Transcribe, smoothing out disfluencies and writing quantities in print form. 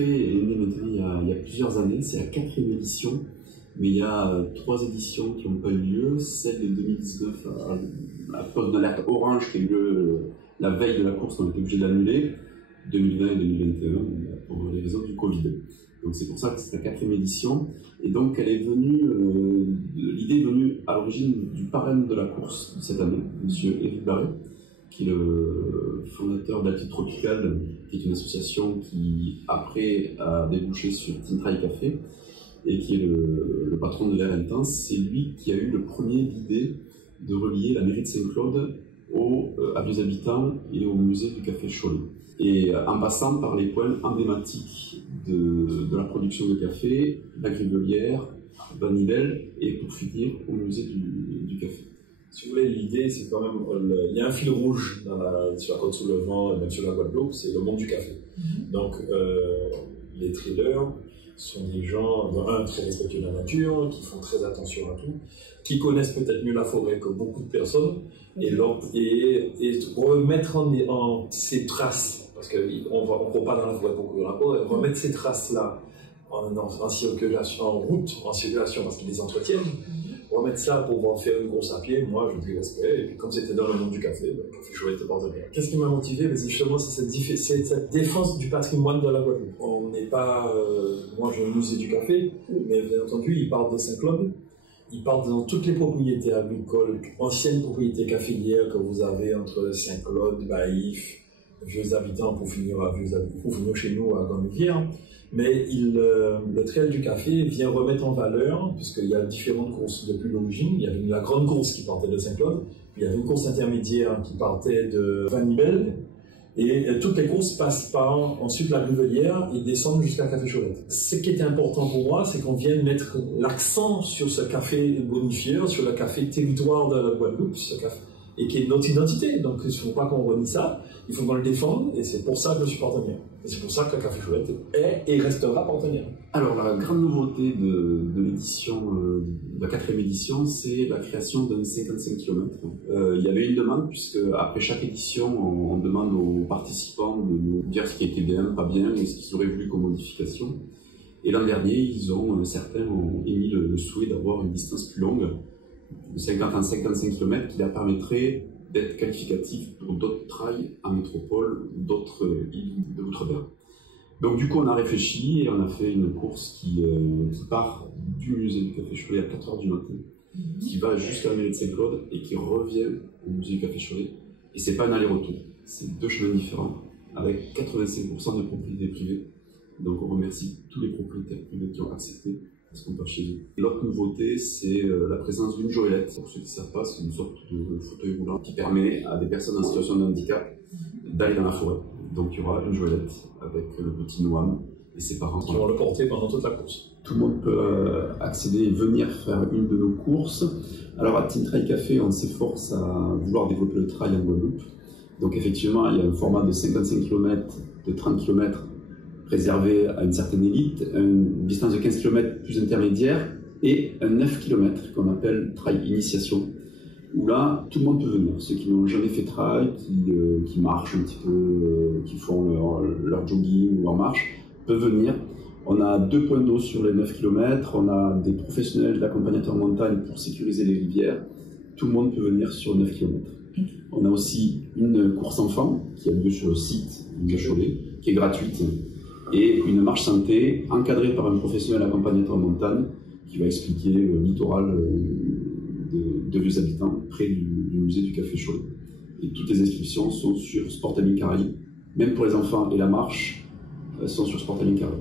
Café est né maintenant il y a plusieurs années, c'est la 4e édition, mais il y a 3 éditions qui n'ont pas eu lieu. Celle de 2019 à cause d'une alerte orange qui a eu lieu la veille de la course, on a été obligé d'annuler, 2020 et 2021 pour les raisons du Covid. Donc c'est pour ça que c'est la 4e édition, et donc elle est venue, l'idée est venue à l'origine du parrain de la course de cette année, Monsieur Éric Barré, qui est le fondateur d'Altitude Tropicale, qui est une association qui, après, a débouché sur Team Trail Café, et qui est le patron de l'Air Intense. C'est lui qui a eu le premier l'idée de relier la mairie de Saint-Claude à Vieux Habitants et au musée du Café Cholet. Et en passant par les points emblématiques de la production de café, la Grivelière, Vanivelle, et pour finir au musée du café. Si vous voulez, l'idée, c'est quand même, il y a un fil rouge sur la Côte-sous-le-Vent et même sur la Guadeloupe, c'est le monde du café. Donc, les traders sont des gens, très respectueux de la nature, qui font très attention à tout, qui connaissent peut-être mieux la forêt que beaucoup de personnes, et remettre en ces traces, parce qu'on ne court pas dans la forêt pour courir la forêt, remettre ces traces-là en circulation, en route, en circulation, parce qu'ils les entretiennent. Remettre ça pour pouvoir faire une course à pied, moi je dis respect, et puis comme c'était dans le monde du café, le Café Cholet était partenaire. Qu'est-ce qui m'a motivé? Justement, c'est cette défense du patrimoine de la Guadeloupe. On n'est pas, moi j'ai un musée du café, mais bien entendu, ils partent de Saint-Claude, ils partent dans toutes les propriétés agricoles, anciennes propriétés cafélières que vous avez entre Saint-Claude, Baïf, Vieux Habitants pour finir chez nous à Grande-Rivière. Mais le trail du café vient remettre en valeur, puisqu'il y a différentes courses depuis l'origine. Il y avait la grande course qui partait de Saint-Claude, puis il y avait une course intermédiaire qui partait de Vanivelle, et toutes les courses passent par ensuite la Grivelière et descendent jusqu'à Café Cholet. Ce qui était important pour moi, c'est qu'on vienne mettre l'accent sur ce café bonifieur, sur le café territoire de la Guadeloupe, et qui est notre identité. Donc il ne faut pas qu'on renie ça, il faut qu'on le défende, et c'est pour ça que je suis partenaire. Et c'est pour ça que le Café Cholet est et restera partenaire. Alors la grande nouveauté de l'édition, de la 4e édition, c'est la création d'un 55 km. Il y avait une demande, puisque après chaque édition, on demande aux participants de nous dire ce qui était bien, pas bien, et ce qu'ils auraient voulu comme modification. Et l'an dernier, certains ont émis le souhait d'avoir une distance plus longue, de 50 à 55 km, qui leur permettrait d'être qualificatif pour d'autres trails en métropole, d'autres îles de l'outre-mer. Donc du coup, on a réfléchi et on a fait une course qui part du musée du Café Cholet à 4 h du matin, qui va jusqu'à la mairie de Saint-Claude et qui revient au musée du Café Cholet. Et c'est pas un aller-retour, c'est 2 chemins différents avec 85% de propriétés privées. Donc on remercie tous les propriétaires privés qui ont accepté ce qu'on passe chez eux. L'autre nouveauté, c'est la présence d'une joëlette. Pour ceux qui ne savent pas, c'est une sorte de fauteuil roulant qui permet à des personnes en situation de handicap d'aller dans la forêt. Donc il y aura une joëlette avec le petit Noam et ses parents qui vont le porter pendant toute la course. Tout le monde peut accéder et venir faire une de nos courses. Alors à Team Trail Café, on s'efforce à vouloir développer le trail en Guadeloupe. Donc effectivement, il y a un format de 55 km, de 30 km réservé à une certaine élite, une distance de 15 km plus intermédiaire et un 9 km qu'on appelle trail initiation, où là, tout le monde peut venir. Ceux qui n'ont jamais fait trail, qui marchent un petit peu, qui font leur jogging ou leur marche, peuvent venir. On a 2 points d'eau sur les 9 km, on a des professionnels d'accompagnateurs montagne pour sécuriser les rivières. Tout le monde peut venir sur 9 km. On a aussi une course enfant qui a lieu sur le site de Cholet, qui est gratuite, et une marche santé encadrée par un professionnel accompagnateur montagne qui va expliquer le littoral de Vieux Habitants près du musée du Café Cholet. Et toutes les inscriptions sont sur Sportaling Caraïbes, même pour les enfants, et la marche sont sur Sportaling Caraïbes.